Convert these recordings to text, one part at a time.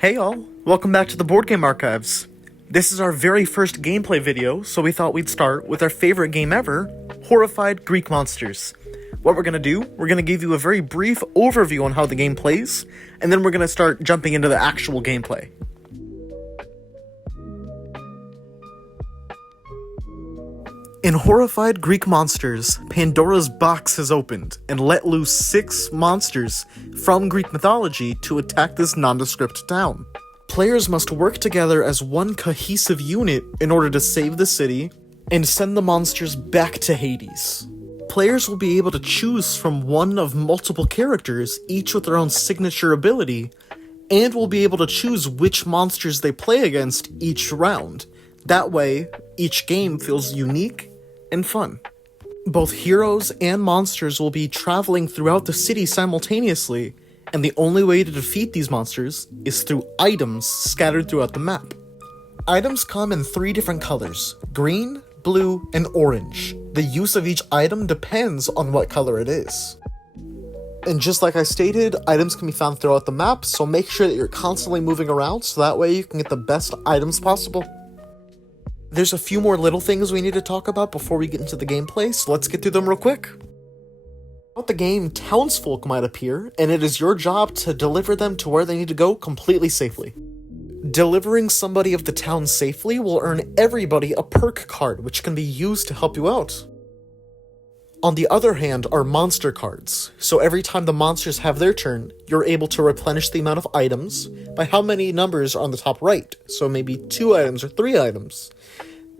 Hey all, welcome back to the Board Game Archives. This is our very first gameplay video, so we thought we'd start with our favorite game ever, Horrified Greek Monsters. What we're gonna do, we're gonna give you a very brief overview on how the game plays, and then we're gonna start jumping into the actual gameplay. In Horrified Greek Monsters, Pandora's box has opened and let loose 6 monsters from Greek mythology to attack this nondescript town. Players must work together as one cohesive unit in order to save the city and send the monsters back to Hades. Players will be able to choose from one of multiple characters, each with their own signature ability, and will be able to choose which monsters they play against each round. That way, each game feels unique and fun. Both heroes and monsters will be traveling throughout the city simultaneously, and the only way to defeat these monsters is through items scattered throughout the map. Items come in 3 different colors: green, blue, and orange. The use of each item depends on what color it is. And just like I stated, items can be found throughout the map, so make sure that you're constantly moving around so that way you can get the best items possible. There's a few more little things we need to talk about before we get into the gameplay, so let's get through them real quick. Throughout the game, townsfolk might appear, and it is your job to deliver them to where they need to go completely safely. Delivering somebody of the town safely will earn everybody a perk card, which can be used to help you out. On the other hand are monster cards, so every time the monsters have their turn, you're able to replenish the amount of items by how many numbers are on the top right, so maybe 2 items or 3 items.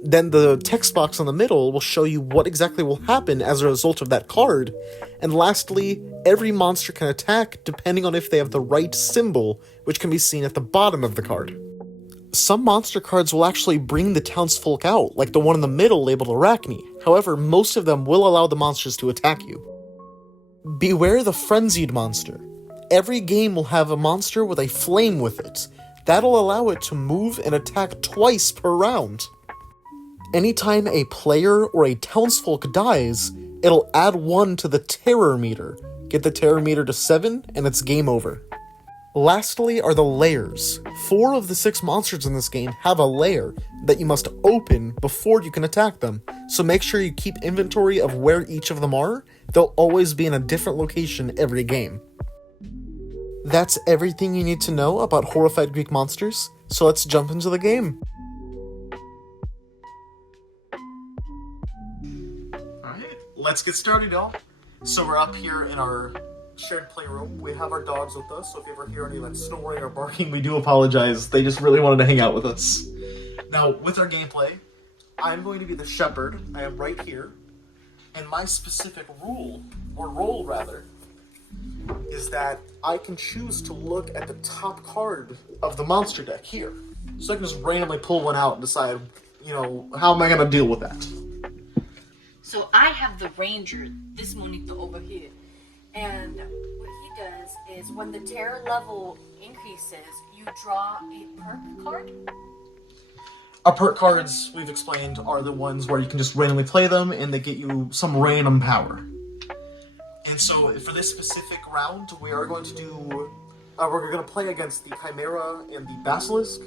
Then the text box in the middle will show you what exactly will happen as a result of that card, and lastly, every monster can attack depending on if they have the right symbol, which can be seen at the bottom of the card. Some monster cards will actually bring the townsfolk out, like the one in the middle labeled Arachne. However, most of them will allow the monsters to attack you. Beware the Frenzied monster. Every game will have a monster with a flame with it. That'll allow it to move and attack twice per round. Anytime a player or a townsfolk dies, it'll add 1 to the terror meter. Get the terror meter to 7, and it's game over. Lastly are the lairs. 4 of the 6 monsters in this game have a lair that you must open before you can attack them, so make sure you keep inventory of where each of them are. They'll always be in a different location every game. That's everything you need to know about Horrified Greek Monsters, so let's jump into the game. Alright, let's get started, y'all. So we're up here in our shared playroom. We have our dogs with us, so if you ever hear any snoring or barking, we do apologize. They just really wanted to hang out with us. Now, with our gameplay, I'm going to be the shepherd. I am right here, and my specific role is that I can choose to look at the top card of the monster deck here. So I can just randomly pull one out and decide, how am I going to deal with that? So I have the ranger, this monito over here. And what he does is when the terror level increases, you draw a perk card. Our perk cards, we've explained, are the ones where you can just randomly play them and they get you some random power. And so for this specific round, we are going to do, we're going to play against the Chimera and the Basilisk.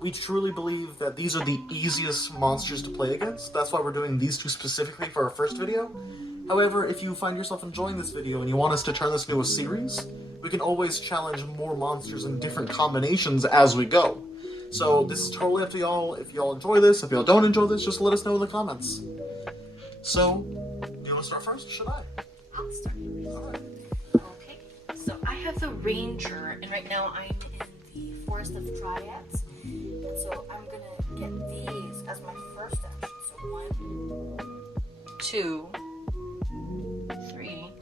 We truly believe that these are the easiest monsters to play against. That's why we're doing these 2 specifically for our first video. However, if you find yourself enjoying this video and you want us to turn this into a series, we can always challenge more monsters in different combinations as we go. So this is totally up to y'all. If y'all enjoy this, if y'all don't enjoy this, just let us know in the comments. So, do you want to start first, or should I? I'll start. Alright. Okay, so I have the ranger, and right now I'm in the Forest of Triads. And so I'm gonna get these as my first action. So 1, 2, 3,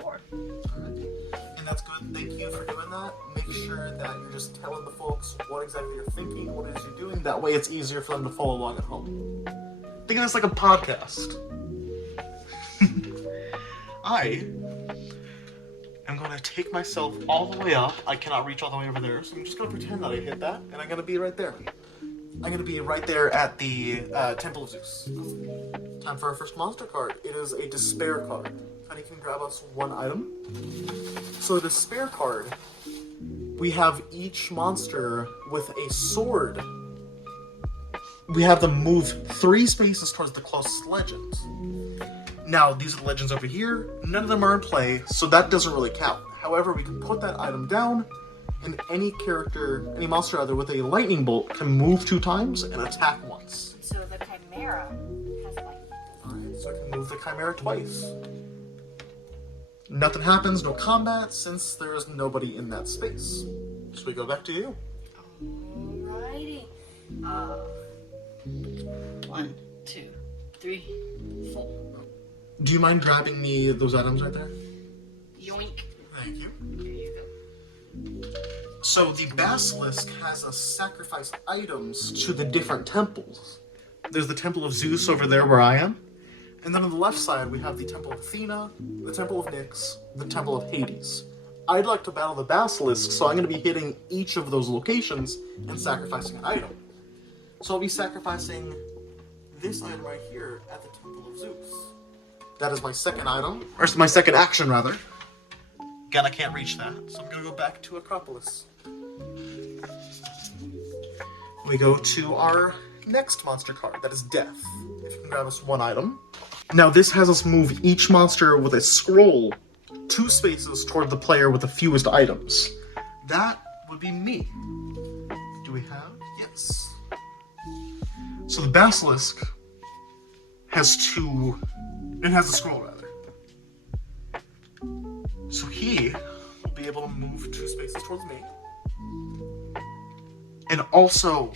4. And that's good. Thank you for doing that. Make sure that you're just telling the folks what exactly you're thinking, what it is you're doing. That way it's easier for them to follow along at home. Think of this like a podcast. I am going to take myself all the way up. I cannot reach all the way over there, so I'm just going to pretend that I hit that, and I'm going to be right there. I'm going to be right there at the Temple of Zeus. Time for our first monster card. It is a Despair card. Honey can grab us 1 item. So the Despair card we have each monster with a sword. We have them move 3 spaces towards the closest legend. Now, these are the legends over here. None of them are in play, so that doesn't really count. However, we can put that item down, and any monster rather, with a lightning bolt can move 2 times and attack once. So the Chimera has lightning. Alright, so I can move the Chimera twice. Nothing happens, no combat, since there is nobody in that space. So we go back to you. Alrighty. 1, 2, 3, 4. Do you mind grabbing me those items right there? Yoink. Thank you. There you go. So the Basilisk has us sacrifice items to the different temples. There's the Temple of Zeus over there where I am. And then on the left side, we have the Temple of Athena, the Temple of Nyx, the Temple of Hades. I'd like to battle the Basilisk, so I'm going to be hitting each of those locations and sacrificing an item. So I'll be sacrificing this item right here at the Temple of Zeus. That is my second item, or my second action rather. Again, I can't reach that, so I'm going to go back to Acropolis. We go to our next monster card, that is Death. If you can grab us 1 item. Now this has us move each monster with a scroll 2 spaces toward the player with the fewest items. That would be me. Do we have? Yes. So the Basilisk has a scroll rather. So he will be able to move 2 spaces towards me. And also,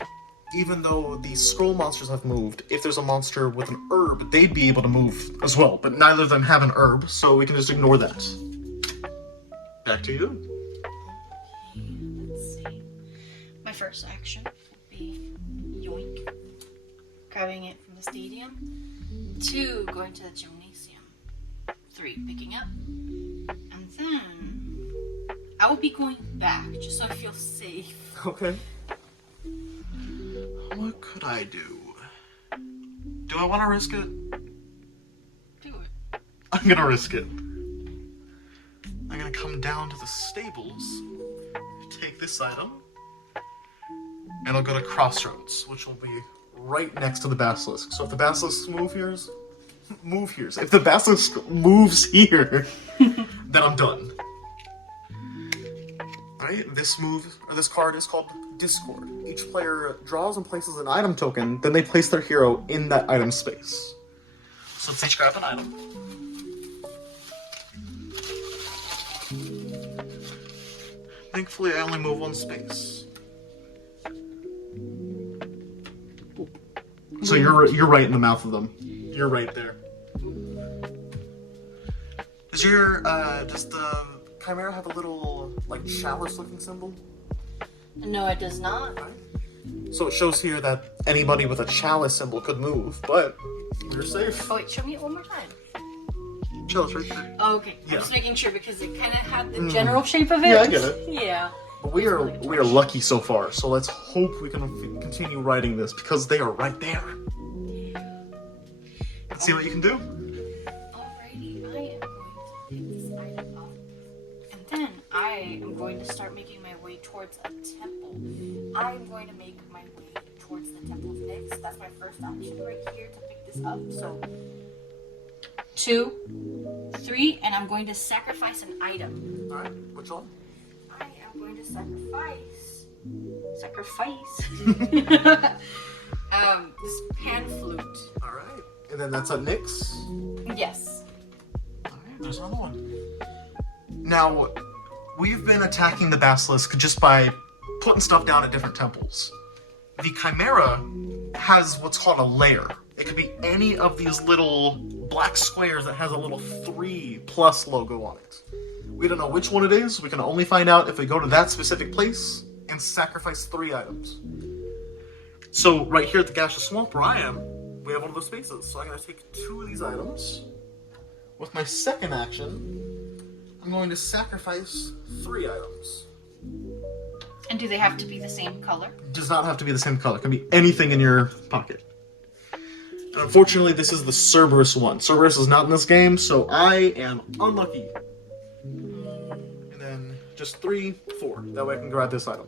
even though the scroll monsters have moved, if there's a monster with an herb, they'd be able to move as well. But neither of them have an herb, so we can just ignore that. Back to you. Let's see. My first action would be yoink. Grabbing it from the stadium. 2, going to the gymnasium. 3, picking up. And then I will be going back, just so I feel safe. Okay. What could I do? Do I want to risk it? Do it. I'm gonna risk it. I'm gonna come down to the stables, take this item, and I'll go to Crossroads, which will be right next to the Basilisk. So if the Basilisk move here. If the Basilisk moves here, then I'm done. Right? This card is called Discord. Each player draws and places an item token, then they place their hero in that item space. So let's each grab an item. Thankfully, I only move 1 space. So you're right in the mouth of them. You're right there. Does the Chimera have a little, like, chalice-looking symbol? No, it does not. Right. So it shows here that anybody with a chalice symbol could move, but we're safe. Oh wait, show me it one more time. Chalice right there. Oh, okay. Yeah. I'm just making sure because it kind of had the general shape of it. Yeah, I get it. Yeah. But we are lucky so far, so let's hope we can continue writing this because they are right there. Let's see what you can do. Alrighty, I am going to pick this item up, and then I am going to start making my way towards a temple. I am going to make my way towards the Temple of Nyx. That's my first action right here to pick this up. So 2, 3, and I'm going to sacrifice an item. Alright, which one? I am going to sacrifice this pan flute. Alright, and then that's a Nyx. Yes. Alright, there's another one. Now, we've been attacking the Basilisk just by putting stuff down at different temples. The Chimera has what's called a lair. It could be any of these little black squares that has a little 3+ logo on it. We don't know which one it is. We can only find out if we go to that specific place and sacrifice 3 items. So right here at the Gaseous Swamp where I am, we have one of those spaces. So I'm going to take 2 of these items. With my second action, I'm going to sacrifice 3 items. And do they have to be the same color? Does not have to be the same color. It can be anything in your pocket. Unfortunately, this is the Cerberus one. Cerberus is not in this game, so I am unlucky. And then just 3, 4. That way I can grab this item.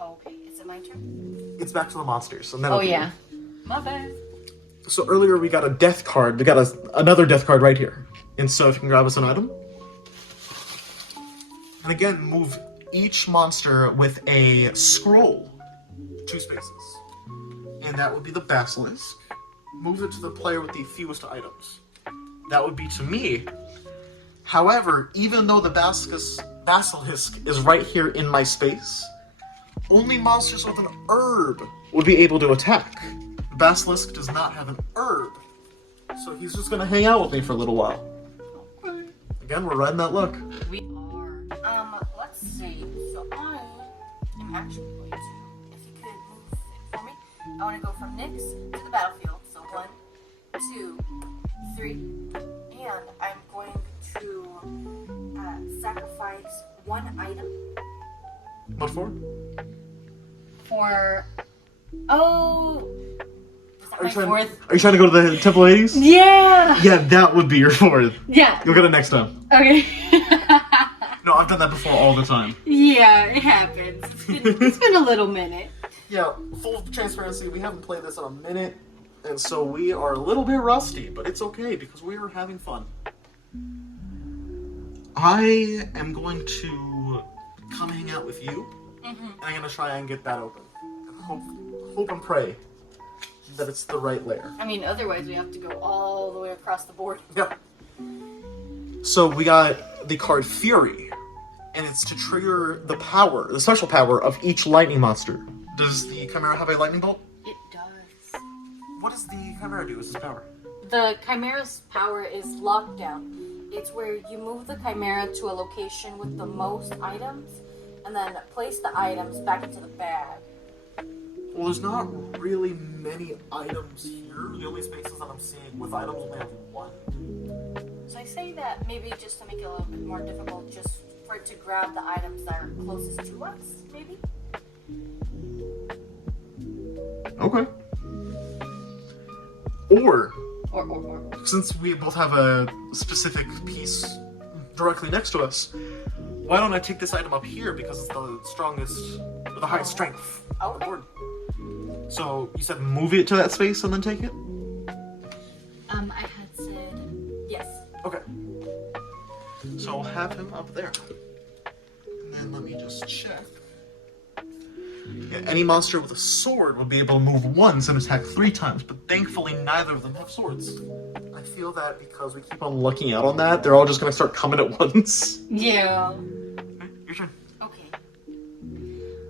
Okay, is it my turn? It's back to the monsters. And then Oh yeah, my bad. So earlier we got a death card. We got another death card right here. And so if you can grab us an item. And again, move each monster with a scroll 2 spaces. And that would be the basilisk. Move it to the player with the fewest items. That would be to me. However, even though the basilisk is right here in my space, only monsters with an herb would be able to attack. The basilisk does not have an herb. So he's just gonna hang out with me for a little while. Okay. Again, we're riding that luck. We are. Let's see. So I am actually going to, if you could move it for me, I want to go from Nyx to the battlefield. So 1, 2, 3, and I'm going to sacrifice 1 item. What for? For was that my 4th? Are you trying to go to the Temple of Hades? Yeah. Yeah, that would be your 4th. Yeah. You'll get it next time. Okay. No, I've done that before all the time. Yeah, it happens. It's been a little minute. Yeah, full transparency, we haven't played this in a minute, and so we are a little bit rusty, but it's okay because we are having fun. I am going to come hang out with you, and I'm going to try and get that open. And hope and pray that it's the right layer. I mean, otherwise we have to go all the way across the board. Yeah. So we got the card Fury, and it's to trigger the special power of each lightning monster. Does the Chimera have a lightning bolt? It does. What does the Chimera do as its power? The Chimera's power is lockdown. It's where you move the Chimera to a location with the most items, and then place the items back into the bag. Well, there's not really many items here. The only spaces that I'm seeing with items only have 1. So I say that maybe just to make it a little bit more difficult, just for it to grab the items that are closest to us, maybe? Okay. Or, Since since we both have a specific piece directly next to us, why don't I take this item up here because it's the strongest, or the highest strength on the board. So, you said move it to that space and then take it? I had said yes. Okay. So I'll have him up there. And then let me just check. Yeah, any monster with a sword would be able to move once and attack 3 times, but thankfully neither of them have swords. I feel that because we keep on lucking out on that, they're all just gonna start coming at once. Yeah. Okay, your turn. Okay.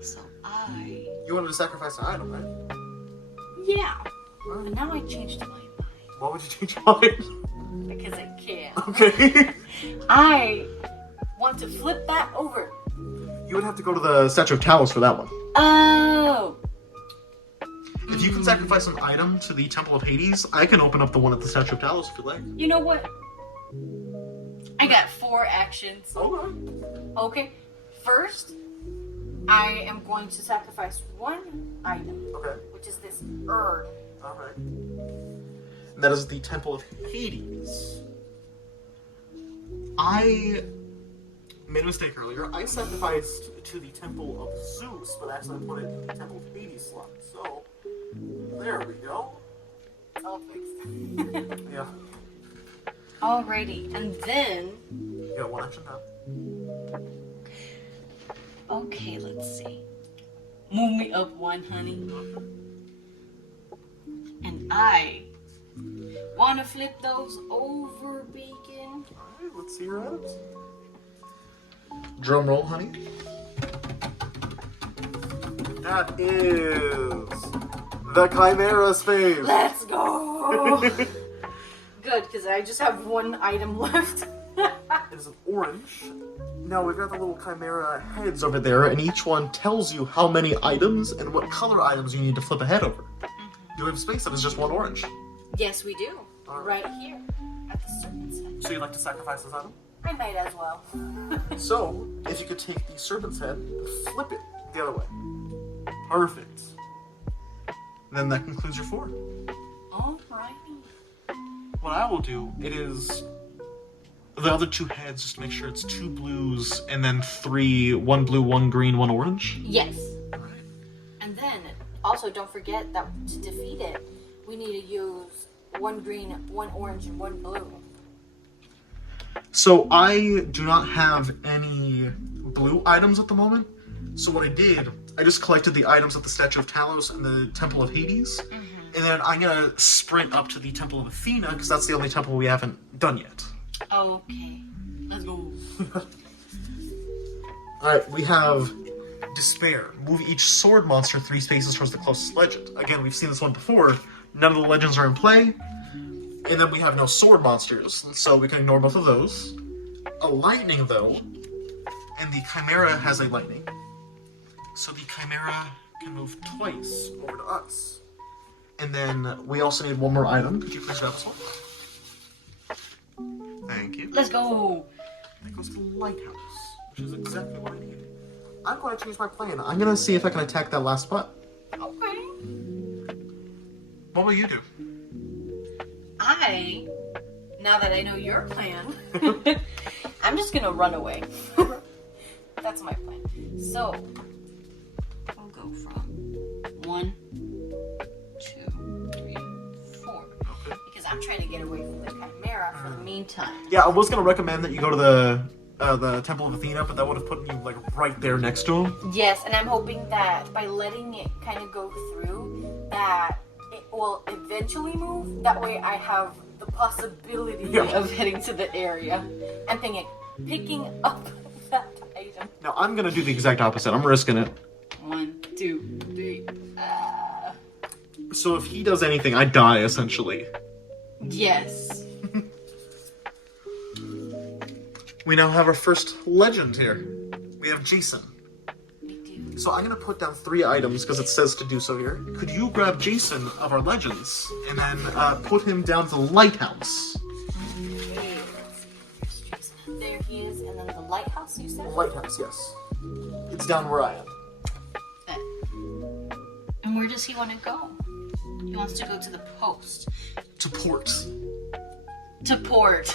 So You wanted to sacrifice an item, right? Yeah. But now I changed my mind. Why would you change your mind? Because I can. Okay. I want to flip that over. You would have to go to the Statue of Talos for that one. Oh. If you can sacrifice an item to the Temple of Hades, I can open up the one at the Statue of Talos if you'd like. You know what? I got 4 actions. Okay. Okay. First, I am going to sacrifice 1 item. Okay. Which is this urn. Alright. And that is the Temple of Hades. I made a mistake earlier. I sacrificed to the Temple of Zeus, but actually I put it in the Temple of Hades slot. So, there we go. All fixed. Yeah. Alrighty. And then... You got 1 action now. Okay, let's see. Move me up 1, honey. And I want to flip those over, Beacon. Alright, let's see your items. Drum roll, honey. That is the Chimera space. Let's go! Good, because I just have 1 item left. It is an orange. Now we've got the little Chimera heads over there, and each one tells you how many items and what color items you need to flip a head over. Do we have space that is just 1 orange? Yes, we do. Alright. Right here at the serpent's head. So you'd like to sacrifice this item? I might as well. So, if you could take the serpent's head and flip it the other way. Perfect. Then that concludes your 4. Alrighty. What I will do, it is the other 2 heads, just to make sure it's 2 blues and then 3, 1 blue, 1 green, 1 orange? Yes. Alright. And then, also don't forget that to defeat it, we need to use 1 green, 1 orange, and 1 blue. So I do not have any blue items at the moment. So what I did, I just collected the items at the Statue of Talos and the Temple of Hades. And then I'm gonna sprint up to the Temple of Athena, because that's the only temple we haven't done yet. Okay. Let's go. Alright, we have Despair. Move each sword monster 3 spaces towards the closest legend. Again, we've seen this one before. None of the legends are in play. And then we have no sword monsters, so we can ignore both of those. A lightning, though, and the Chimera has a lightning. So the Chimera can move twice over to us. And then we also need 1 more item. Could you please grab this one? Thank you. Let's go. That goes to the lighthouse, which is exactly what I need. I'm going to change my plan. I'm going to see if I can attack that last spot. Okay. What will you do? Now that I know your plan, I'm just gonna run away. That's my plan. So, I'll go from 1, 2, 3, 4. Okay. Because I'm trying to get away from the Chimera for the meantime. Yeah, I was going to recommend that you go to the Temple of Athena, but that would have put you, like, right there next to him. Yes, and I'm hoping that by letting it kind of go through, that it will eventually move. That way I have the possibility of heading to the area and picking up that item. Now, I'm going to do the exact opposite. I'm risking it. 1, 2, 3. So if he does anything, I die, essentially. Yes. We now have our first legend here. We have Jason. We do. So I'm going to put down 3 items because it says to do so here. Could you grab Jason of our legends and then put him down to the lighthouse? Okay, let's see. Here's Jason. There he is, and then the lighthouse, you said? Lighthouse, yes. It's down where I am. And where does he want to go? He wants to go to the post. To port. To port.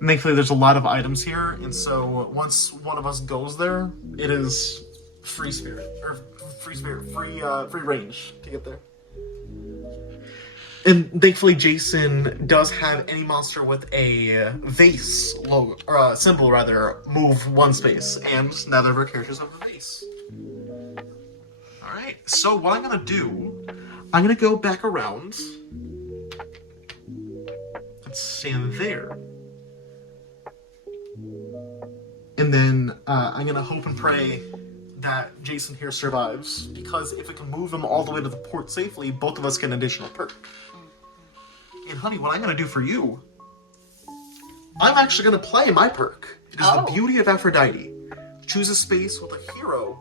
And thankfully, there's a lot of items here, and so once one of us goes there, it is free range to get there. And thankfully, Jason does have any monster with a vase logo, or symbol rather, move 1 space, and neither of our characters have a vase. Alright, so what I'm gonna do, I'm gonna go back around. Let's stand there. And then I'm gonna hope and pray that Jason here survives, because if we can move him all the way to the port safely, both of us get an additional perk. And honey, what I'm gonna do for you, I'm actually gonna play my perk. It is the Beauty of Aphrodite. Choose a space with a hero.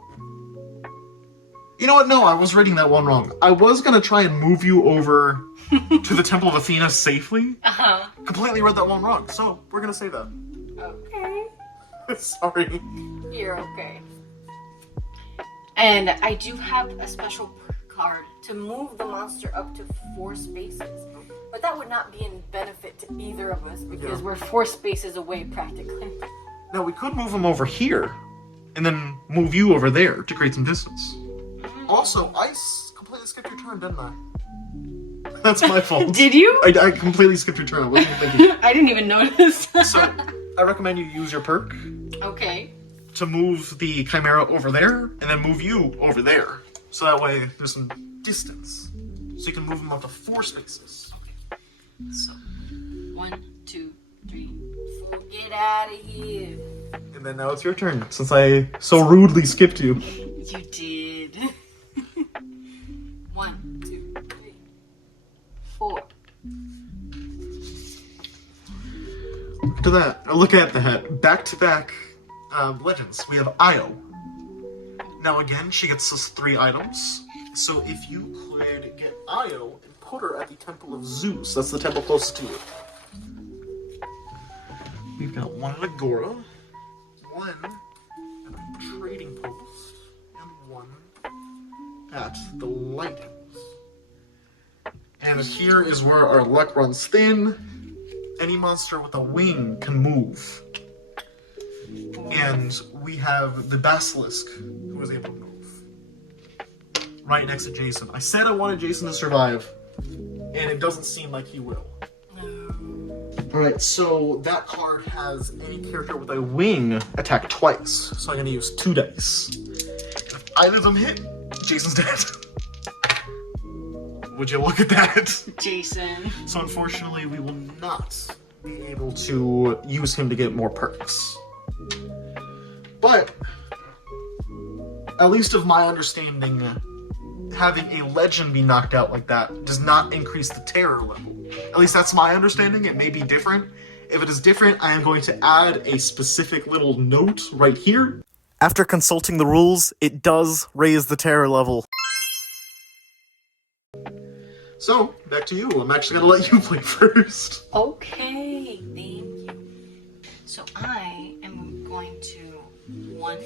You know what? No, I was reading that one wrong. I was gonna try and move you over to the Temple of Athena safely. Completely read that one wrong, so we're gonna say that. Okay. Sorry. You're okay. And I do have a special card to move the monster up to 4 spaces. But that would not be in benefit to either of us because we're 4 spaces away practically. Now we could move him over here and then move you over there to create some distance. Also, I completely skipped your turn, didn't I? That's my fault. Did you? I completely skipped your turn. I wasn't thinking. I didn't even notice. So, I recommend you use your perk. Okay. To move the Chimera over there, and then move you over there. So that way, there's some distance. So you can move them up to 4 spaces. So, 1, 2, 3, 4. Get out of here. And then now it's your turn, since I so rudely skipped you. You did. 1, 2, 3, 4. Look at that. Look at that. Back-to-back legends. We have Io. Now again, she gets us 3 items. So if you could get Io and put her at the Temple of Zeus, that's the temple closest to you. We've got 1 at Agora, 1 at the Trading Post, and 1 at the Lighthouse. And here is where our luck runs thin. Any monster with a wing can move. And we have the Basilisk, who is able to move. Right next to Jason. I said I wanted Jason to survive, and it doesn't seem like he will. Alright, so that card has any character with a wing attack twice. So I'm going to use 2 dice. If either of them hit, Jason's dead. Would you look at that? Jason. So unfortunately, we will not be able to use him to get more perks. But, at least of my understanding, having a legend be knocked out like that does not increase the terror level. At least that's my understanding. It may be different. If it is different, I am going to add a specific little note right here. After consulting the rules, it does raise the terror level. So, back to you. I'm actually going to let you play first. Okay, thank you. So I am going to 1,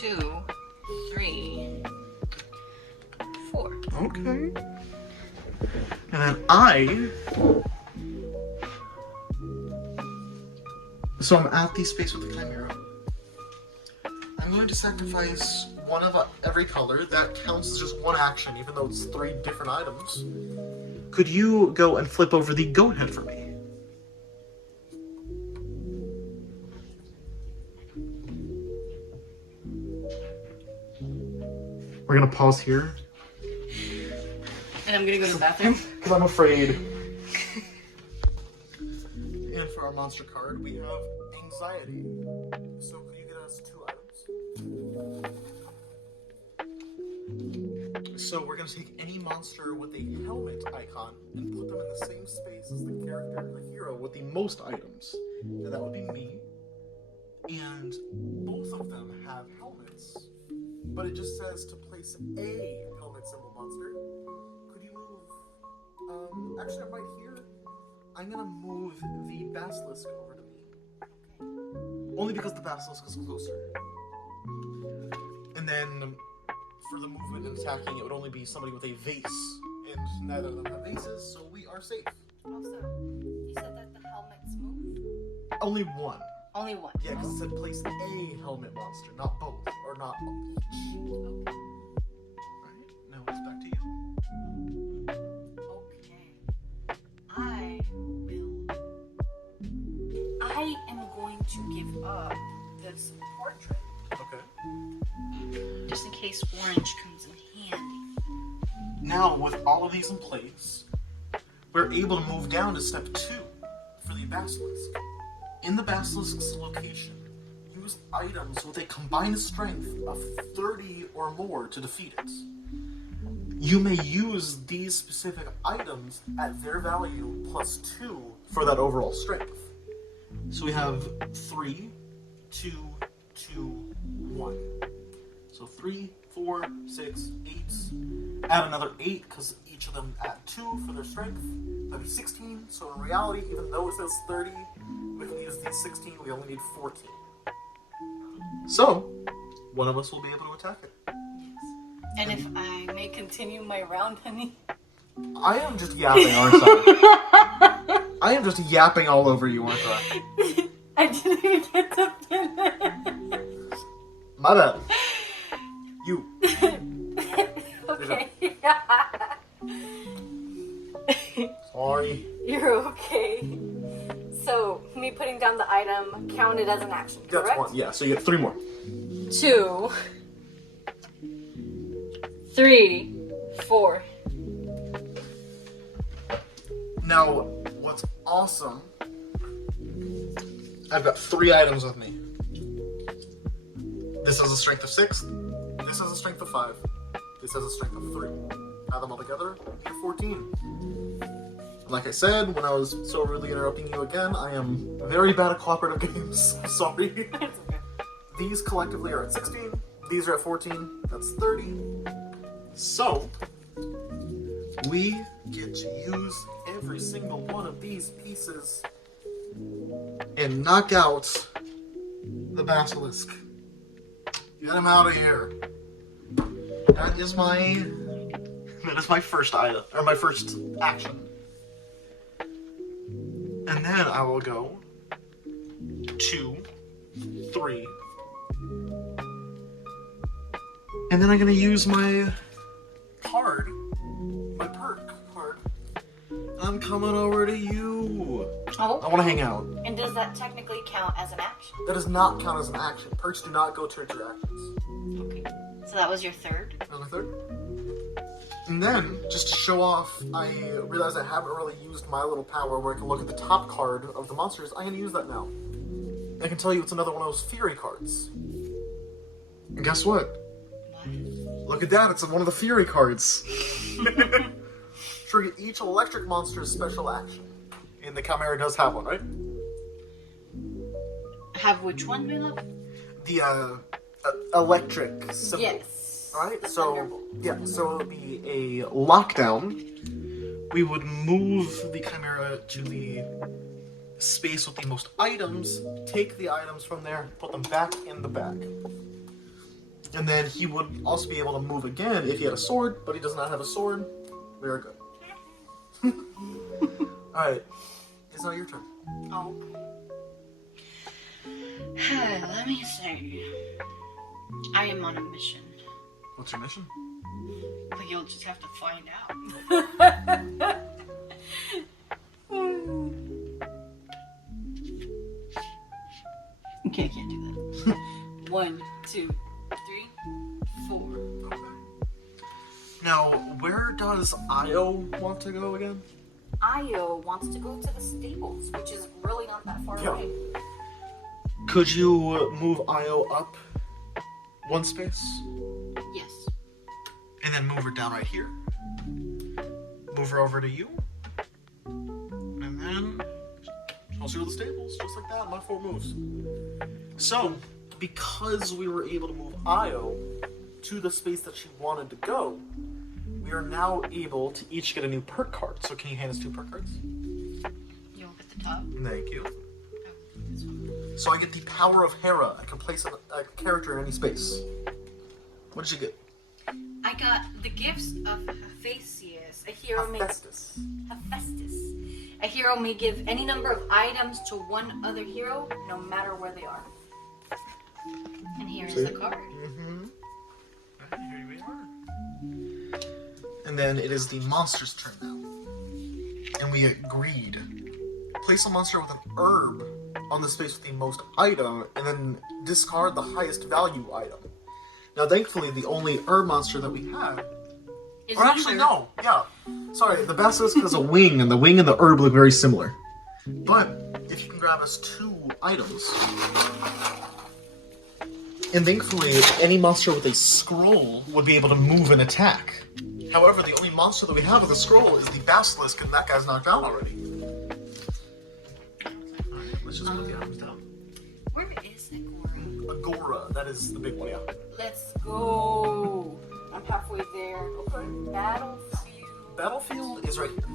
2, 3, 4. Okay. And then so I'm at the space with the Chimera. I'm going to sacrifice one of every color. That counts as just one action, even though it's 3 different items. Could you go and flip over the goat head for me? We're gonna pause here. And I'm gonna go to the bathroom. Because I'm afraid. And for our monster card, we have Anxiety. So could you get us 2 items? So we're going to take any monster with a helmet icon and put them in the same space as the character, the hero, with the most items. And that would be me. And both of them have helmets. But it just says to place a helmet symbol monster. Could you move... actually, I'm right here. I'm gonna move the Basilisk over to me. Only because the Basilisk is closer. And then, for the movement and attacking, it would only be somebody with a vase. And neither of them have vases, so we are safe. Also, you said that the helmets move? Only one. Only one? Yeah, because it said place a helmet monster, not both. Or not each. Okay. Alright, now it's back to you. I am going to give up this portrait. Okay. Just in case orange comes in handy. Now, with all of these in place, we're able to move down to step 2 for the Basilisk. In the Basilisk's location, use items with a combined strength of 30 or more to defeat it. You may use these specific items at their value plus 2 for that overall strength. So we have 3, 2, 2, 1. So 3, 4, 6, 8. Add another 8 because each of them add 2 for their strength. That'd be 16. So in reality, even though it says 30, we can use these 16. We only need 14. So one of us will be able to attack it. Yes. And if I may continue my round, honey. I am just yapping, aren't I? I am just yapping all over you, aren't I? I didn't even get to finish. My bad. You. Okay. Sorry. You're okay. So, me putting down the item counted as an action, correct? That's 1. Yeah, so you get 3 more. 2, 3, 4. Now, what's awesome, I've got 3 items with me. This has a strength of 6, this has a strength of 5, this has a strength of 3. Add them all together, you get 14. Like I said, when I was so rudely interrupting you again, I am very bad at cooperative games. Sorry. These collectively are at 16, these are at 14, that's 30. So, we get to use every single one of these pieces and knock out the Basilisk. Get him out of here. That is my That is my first item, or my first action. And then I will go 2, 3. And then I'm gonna use my card, my perk card. I'm coming over to you. Oh. I want to hang out. And does that technically count as an action? That does not count as an action. Perks do not go towards your actions. Okay. So that was your third? That was my third. And then, just to show off, I realized I haven't really used my little power where I can look at the top card of the monsters. I'm going to use that now. I can tell you it's another one of those Fury cards. And guess what? Look at that, it's one of the Fury cards. Trigger each electric monster's special action. And the Chimera does have one, right? Have which one, my love? The electric symbol. Yes. Alright, so yeah, so it would be a lockdown. We would move the Chimera to the space with the most items, take the items from there, put them back in the bag. And then he would also be able to move again if he had a sword, but he does not have a sword. We are good. Alright, it's now your turn. Oh, okay. Let me see. I am on a mission. What's your mission? But you'll just have to find out. Okay, I can't do that. 1, 2, 3, 4. Okay. Now, where does Io want to go again? Io wants to go to the stables, which is really not that far away. Could you move Io up one space? Yes. And then move her down right here. Move her over to you. And then I'll see her to the stables, just like that, my 4 moves. So, because we were able to move Io to the space that she wanted to go, we are now able to each get a new perk card. So can you hand us 2 perk cards? You want at the top? Thank you. Oh, this one. So I get the Power of Hera. I can place a character in any space. What did you get? I got the gifts of Hephaestus. A hero may Hephaestus. A hero may give any number of items to one other hero, no matter where they are. And here is the card. Mm-hmm. Here we are. And then it is the monster's turn now. And we get greed. Place a monster with an herb on the space with the most item, and then discard the highest value item. Now, thankfully, the only herb monster that we have... Or actually, no. Yeah. Sorry, the basilisk has a wing, and the wing and the herb look very similar. But, if you can grab us 2 items... And thankfully, any monster with a scroll would be able to move and attack. However, the only monster that we have with a scroll is the basilisk, and that guy's knocked out already. Alright, let's just put the items down. Where is Agora? Agora, that is the big one, yeah. Let's go. I'm halfway there. Okay. Battlefield. Battlefield is right here.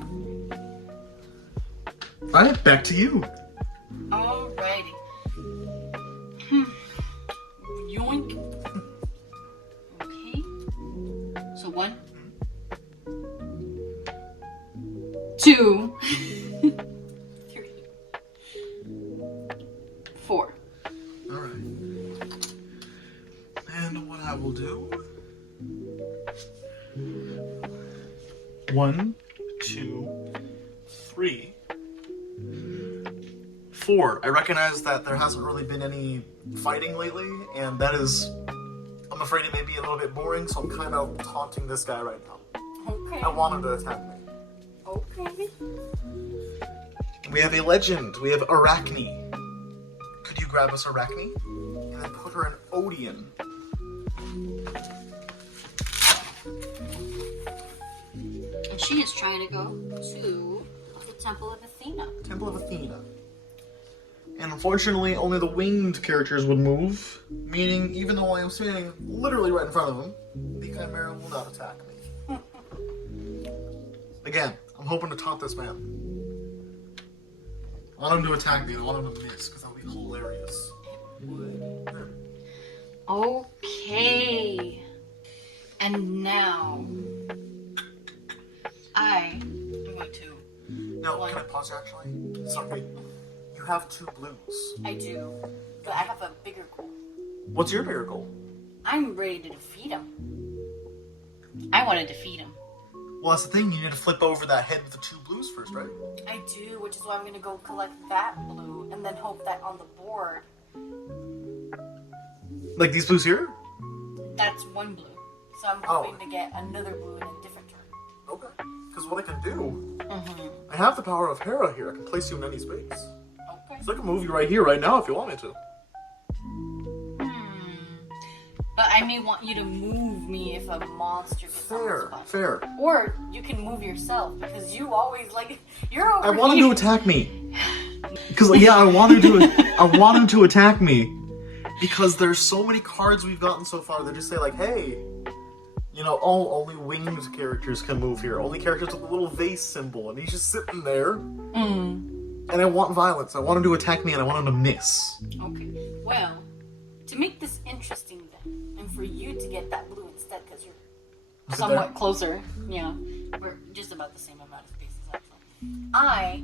Alright, back to you. Alrighty. Yoink. Okay. So 1, 2, 3, 4. Alright. And what I will do... 1, 2, 3, 4. I recognize that there hasn't really been any fighting lately, and that is, I'm afraid it may be a little bit boring, so I'm kind of taunting this guy right now. Okay. I want him to attack me. Okay. We have a legend. We have Arachne. Could you grab us Arachne? And then put her in Odeon. And she is trying to go to the Temple of Athena. Temple of Athena. And unfortunately, only the winged characters would move, meaning even though I am standing literally right in front of him, the Chimera will not attack me. Again, I'm hoping to taunt this man. I want him to attack me, and I want him to miss, because that would be hilarious. Okay. And now, I am going to. No, can I pause actually? Sorry. You have 2 blues. I do, but I have a bigger goal. What's your bigger goal? I'm ready to defeat him. I want to defeat him. Well, that's the thing. You need to flip over that head with the 2 blues first, right? I do, which is why I'm going to go collect that blue and then hope that on the board, Like these blues here? that's 1 blue. So I'm hoping to get another blue in a different turn. Okay. Because what I can do, I have the power of Hera here. I can place you in any space. Okay. So I can move you right here, right now, if you want me to. But I may want you to move me if a monster gets on the spot. Fair. Or you can move yourself because you always you're over I want him here. to attack me. Because I want him to attack me. Because there's so many cards we've gotten so far that just say like, hey, only winged characters can move here. Only characters with a little vase symbol, and he's just sitting there. And I want violence. I want him to attack me, and I want him to miss. Okay. Well, to make this interesting then, and for you to get that blue instead, because you're somewhat closer. Yeah, we're just about the same amount of spaces actually. I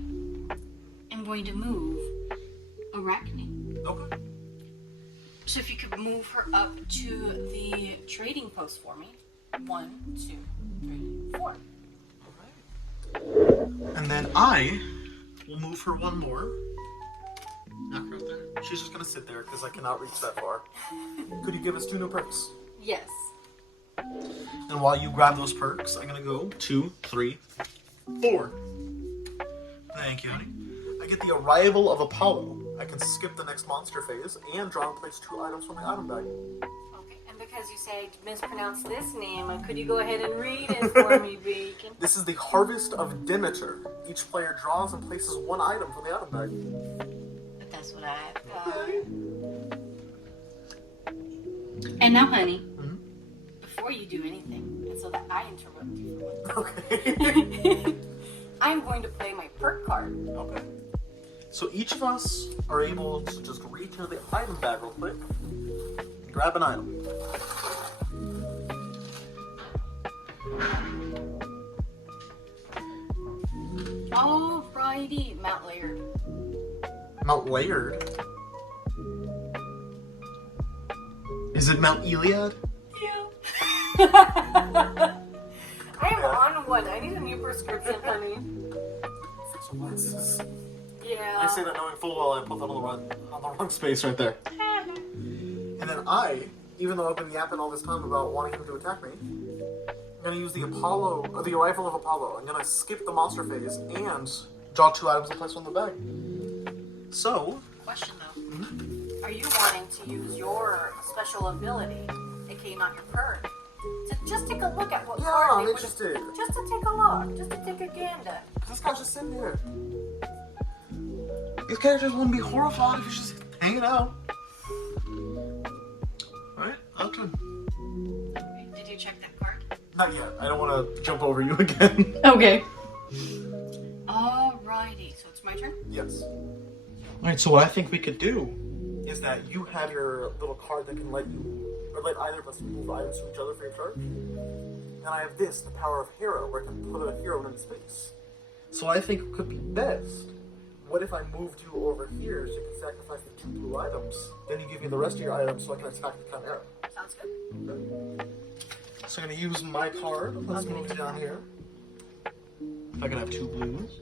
am going to move Arachne. Okay. So if you could move her up to the trading post for me. 1, 2, 3, 4. Alright. And then I will move her 1 more. Knock her out there. She's just gonna sit there because I cannot reach that far. Could you give us 2 new perks? Yes. And while you grab those perks, I'm gonna go 2, 3, 4. Thank you, honey. I get the arrival of Apollo. I can skip the next monster phase and draw and place 2 items from my item bag. Okay, and because you say I mispronounced this name, could you go ahead and read it for me, Bacon? This is the Harvest of Demeter. Each player draws and places 1 item from the item bag. But that's what I have got. And now, honey, before you do anything, and so that I interrupt you for once, Okay. I'm going to play my perk card. Okay. So each of us are able to just reach into the item bag real quick, and grab an item. Alrighty, Mount Laird. Mount Laird? Is it Mount Iliad? Yeah. I am on one. I need a new prescription, honey. Fix your glasses. Yeah. I say that knowing full well I put that on the wrong space right there. And then I, even though I've been yapping all this time about wanting him to attack me, I'm gonna use the arrival of Apollo. I'm gonna skip the monster phase and draw 2 items and place one in the bag. So, Question though. Are you wanting to use your special ability, aka not your perk, to just take a look at what card I'm they would- interested. Just to take a look, just to take a gander. This guy's just sitting here. These characters wouldn't be horrified if he's just hanging out. Alright, I'll turn. Did you check that card? Not yet. I don't want to jump over you again. Okay. Alrighty, so it's my turn? Yes. Alright, so what I think we could do is that you have your little card that can let either of us move items to each other for your charge. And I have this, the power of hero, where I can put a hero in space. So I think it could be best. What if I moved you over here so you can sacrifice the 2 blue items? Then you give me the rest of your items so I can attack the Chimera. Sounds good. Okay. So I'm going to use my card. Let's move it down here. I can have 2 blues.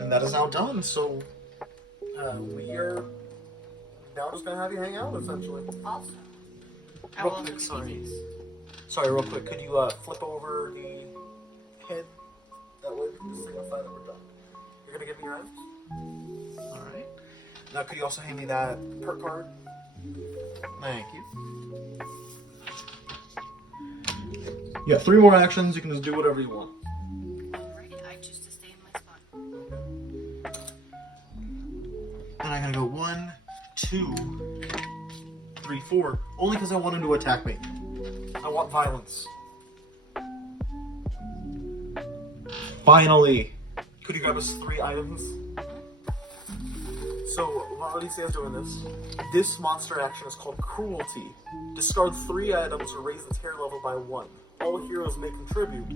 And that is now done. So we are now just going to have you hang out, essentially. Awesome. I Real will quick, also sorry. give you these. Sorry, real quick. Could you flip over the head? That way we can just signify that we're done. You're going to give me your items? Alright. Now could you also hand me that perk card? Thank you. You got 3 more actions. You can just do whatever you want. Alrighty, I choose to stay in my spot. And I'm gonna go 1, 2, 3, 4. Only because I want him to attack me. I want violence. Finally! Could you grab us 3 items? So, while Alicia is doing this monster action is called Cruelty. Discard 3 items to raise the terror level by 1. All heroes may contribute.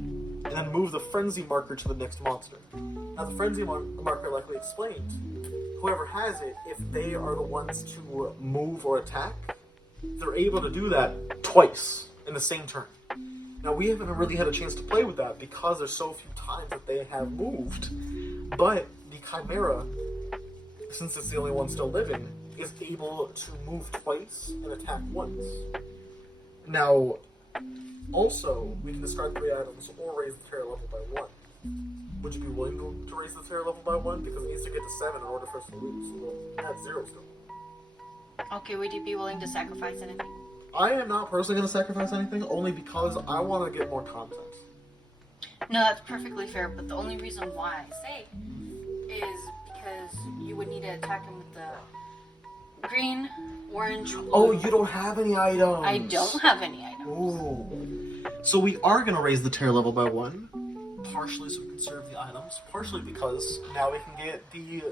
and then move the frenzy marker to the next monster. Now the frenzy marker, like we explained, whoever has it, if they are the ones to move or attack, they're able to do that twice in the same turn. Now we haven't really had a chance to play with that because there's so few times that they have moved, but the Chimera, since it's the only one still living, is able to move twice and attack once. Now, also, we can discard 3 items or raise the terror level by 1. Would you be willing to raise the terror level by 1? Because it needs to get to 7 in order for us to lose. So we'll have 0 still. Okay, would you be willing to sacrifice anything? I am not personally going to sacrifice anything, only because I want to get more content. No, that's perfectly fair, but the only reason why I say is because you would need to attack him with the green, orange, blue. Oh, you don't have any items! I don't have any items. Ooh. So we are going to raise the terror level by 1. Partially so we can conserve the items, partially because now we can get the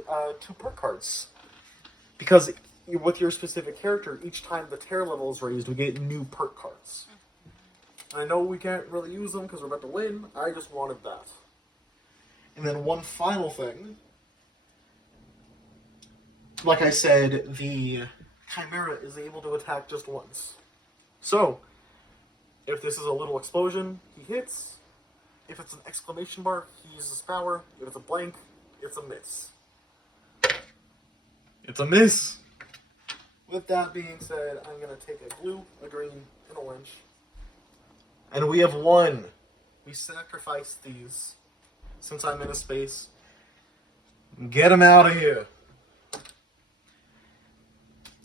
2 perk cards. Because with your specific character, each time the terror level is raised, we get new perk cards. I know we can't really use them because we're about to win, I just wanted that. And then one final thing. Like I said, the Chimera is able to attack just once. So, if this is a little explosion, he hits. If it's an exclamation mark, he uses power. If it's a blank, it's a miss. It's a miss! With that being said, I'm going to take a blue, a green, and orange. And we have won! We sacrificed these. Since I'm in a space. Get him out of here!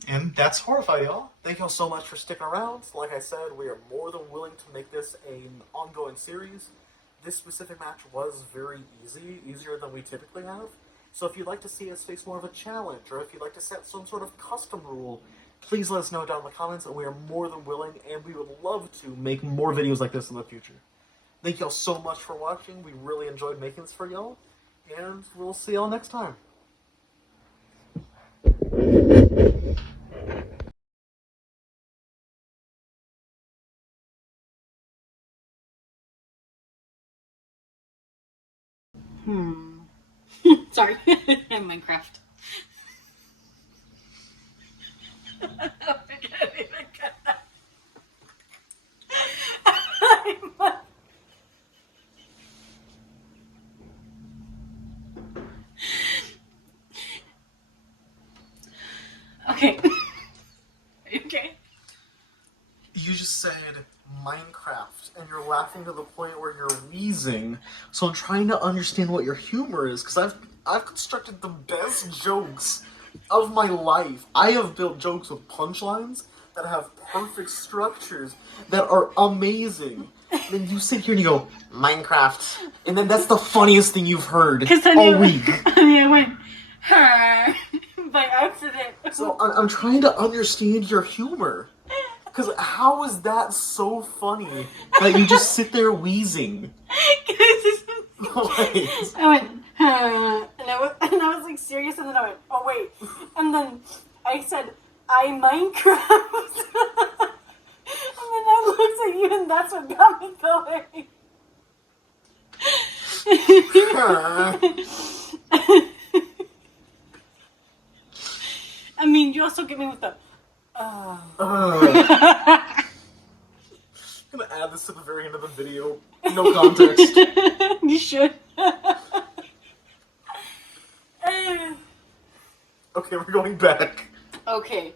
And that's Horrified, y'all. Thank y'all so much for sticking around. Like I said, we are more than willing to make this an ongoing series. This specific match was very easy, easier than we typically have. So if you'd like to see us face more of a challenge, or if you'd like to set some sort of custom rule, please let us know down in the comments, and we are more than willing, and we would love to make more videos like this in the future. Thank y'all so much for watching. We really enjoyed making this for y'all, and we'll see y'all next time. Sorry, I'm Minecraft. Okay. Are you okay? You just said Minecraft, and you're laughing to the point where you're wheezing. So I'm trying to understand what your humor is, because I've constructed the best jokes of my life. I have built jokes with punchlines that have perfect structures that are amazing. Then you sit here and you go, Minecraft. And then that's the funniest thing you've heard all week. I went, by accident. So I'm trying to understand your humor. Because how is that so funny that you just sit there wheezing? I went, and I was like serious, and then I went, oh wait, and then I said, I Minecraft, and then I looked at you, and that's what got me going. I mean, you also get me with the, I'm gonna add this to the very end of the video. No context. You should. Okay, we're going back. Okay.